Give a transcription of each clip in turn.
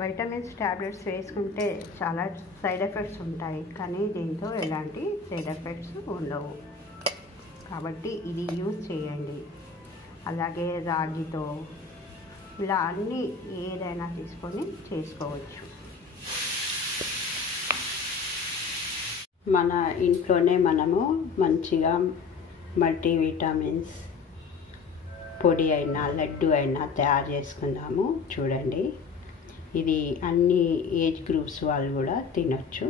Vitamins tablets వేసుకుంటే చాలా side effects ఉంటాయి, కానీ దీంతో ఎలాంటి సైడ్ ఎఫెక్ట్స్ ఉండవు. కాబట్టి ఇది యూజ్ చేయండి. అలాగే రాగితో ఇలా అన్నీ ఏదైనా తీసుకొని చేసుకోవచ్చు. మన ఇంట్లోనే మనము మంచిగా మల్టీవిటమిన్స్ పొడి అయినా లడ్డు అయినా తయారు చేసుకుందాము. చూడండి, ఇది అన్ని ఏజ్ గ్రూప్స్ వాళ్ళు కూడా తినచ్చు.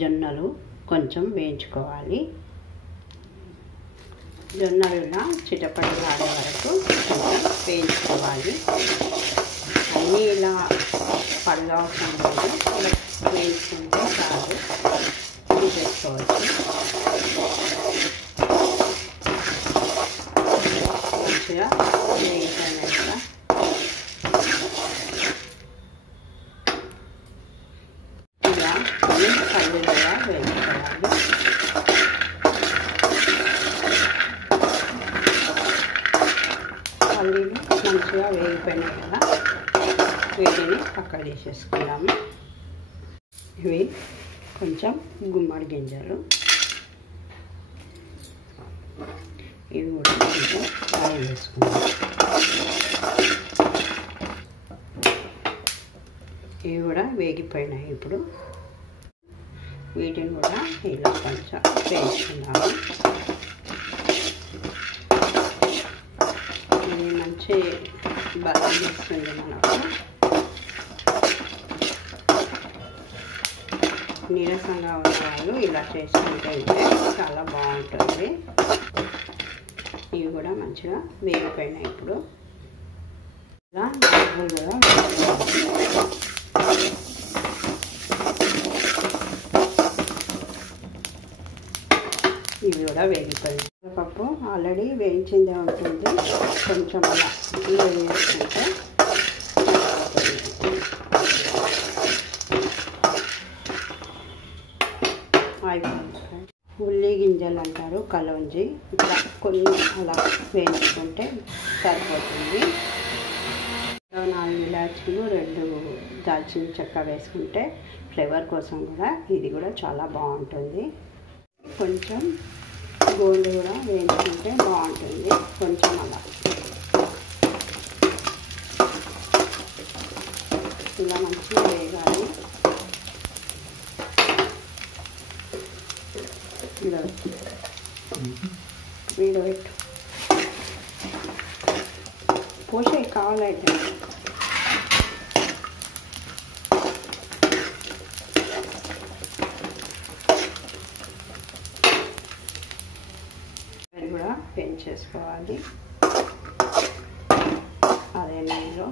జొన్నలు కొంచెం వేయించుకోవాలి. జొన్నలు ఇలా చిటపటలాడే వరకు కొంచెం వేయించుకోవాలి. అన్నీ ఇలా పళ్ళు అవసరం లేదు, వేయించుకుంటే చాలు. తీసేసుకోవచ్చు. మంచిగా వేయించాను కదా. ఇలా కొన్ని పళ్ళు కూడా వేయించుకోవాలి. పల్లీలు మంచిగా వేగిపోయినాయి కదా, వీటిని పక్కన తీసేసుకున్నాము. ఇవి కొంచెం గుమ్మడి గింజలు, ఇవి కూడా కొంచెం ఫ్రై వేసుకున్నాం. ఇవి కూడా వేగిపోయినాయి. ఇప్పుడు వీటిని కూడా ఇలా కొంచెం వేసుకున్నాము. ఇది మంచి బలం ఇస్తుంది మనకు. నీరసంగా ఉన్న వాళ్ళు ఇలా చేసుకుంటే చాలా బాగుంటుంది. ఇవి కూడా మంచిగా వేగిపోయినాయి. ఇప్పుడు ఇలా డబ్బులు కూడా ఇవి కూడా వేగిపోయాయి. పప్పు ఆల్రెడీ వేయించిందే ఉంటుంది, కొంచెం అలా వేసుకుంటే ఉల్లి గింజలు అంటారు, కలోంజి. ఇట్లా కొన్ని అలా వేయించుకుంటే సరిపోతుంది. 4 ఇలాచీలు 2 దాల్చిన చెక్క వేసుకుంటే ఫ్లేవర్ కోసం కూడా ఇది కూడా చాలా బాగుంటుంది. కొంచెం గోల్డ్ కూడా వేయించుకుంటే బాగుంటుంది. కొంచెం అలా ఇలా మంచిగా వేగాలి. వీడియో పెట్టు పోషే కావాలైతే కూడా పెంచేసుకోవాలి. అదే నెలలో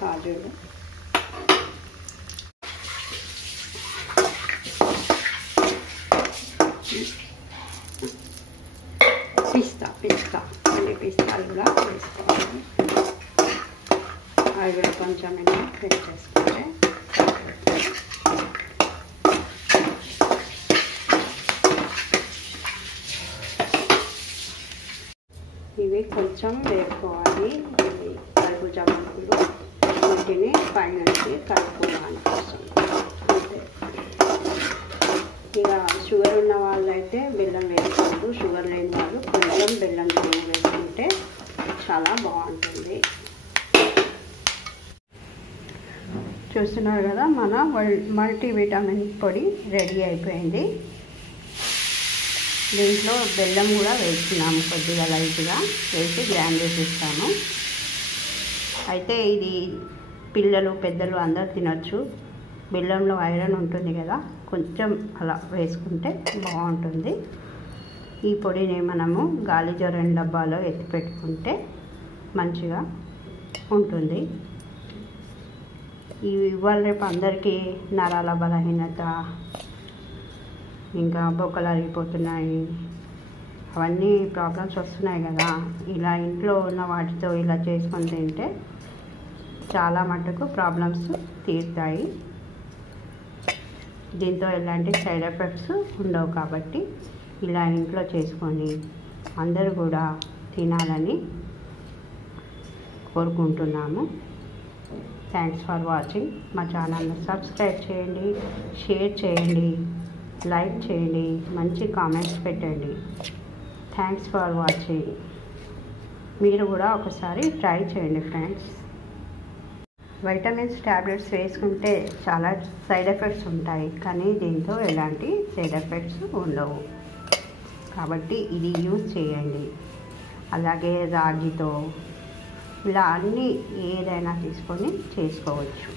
కాజులు, పిస్తా అన్ని పిస్తాలు కూడా వేసుకోవాలి. అవి కూడా కొంచెం పెంచేసుకుంటే ఇవి కొంచెం వేసుకోవాలి. ఇవి కర్బూజా ముక్కలు, వీటిని పైనుంచి కలుపుకోవడానికి కోసం. అంతే. ఇక షుగర్ ఉన్న వాళ్ళైతే బెల్లం వేసుకోవద్దు, షుగర్ లేని వాళ్ళు కొంచెం బెల్లం వేసుకుంటే చాలా బాగుంటుంది. చూస్తున్నారు కదా, మన మల్టీవిటమిన్ పొడి రెడీ అయిపోయింది. దీంట్లో బెల్లం కూడా వేస్తున్నాము, కొద్దిగా లైట్గా వేసి గ్రైండ్ చేసిస్తాము. అయితే ఇది పిల్లలు పెద్దలు అందరు తినచ్చు. బెల్లంలో ఐరన్ ఉంటుంది కదా, కొంచెం అలా వేసుకుంటే బాగుంటుంది. ఈ పొడిని మనము గాలి జ్వరం డబ్బాలో ఎత్తి పెట్టుకుంటే మంచిగా ఉంటుంది. ఇవాళ రేపు అందరికీ నరాల బలహీనత, ఇంకా బొక్కలు అరిగిపోతున్నాయి, అవన్నీ ప్రాబ్లమ్స్ వస్తున్నాయి కదా. ఇలా ఇంట్లో ఉన్న వాటితో ఇలా చేసుకొని తింటే చాలా మటుకు ప్రాబ్లమ్స్ తీరుతాయి. దీంతో ఎలాంటి సైడ్ ఎఫెక్ట్స్ ఉండవు కాబట్టి ఇలా ఇంట్లో చేసుకొని అందరూ కూడా తినాలని కోరుకుంటున్నాము. Thanks for watching. మా ఛానల్ని సబ్స్క్రైబ్ చేయండి, షేర్ చేయండి, లైక్ చేయండి, మంచి కామెంట్స్ పెట్టండి. Thanks for watching. మీరు కూడా ఒకసారి ట్రై చేయండి ఫ్రెండ్స్. వైటమిన్స్ ట్యాబ్లెట్స్ వేసుకుంటే చాలా సైడ్ ఎఫెక్ట్స్ ఉంటాయి, కానీ దీంతో ఎలాంటి సైడ్ ఎఫెక్ట్స్ ఉండవు కాబట్టి ఇది యూజ్ చేయండి. అలాగే రాగితో ఇలా అన్నీ ఏదైనా తీసుకొని చేసుకోవచ్చు.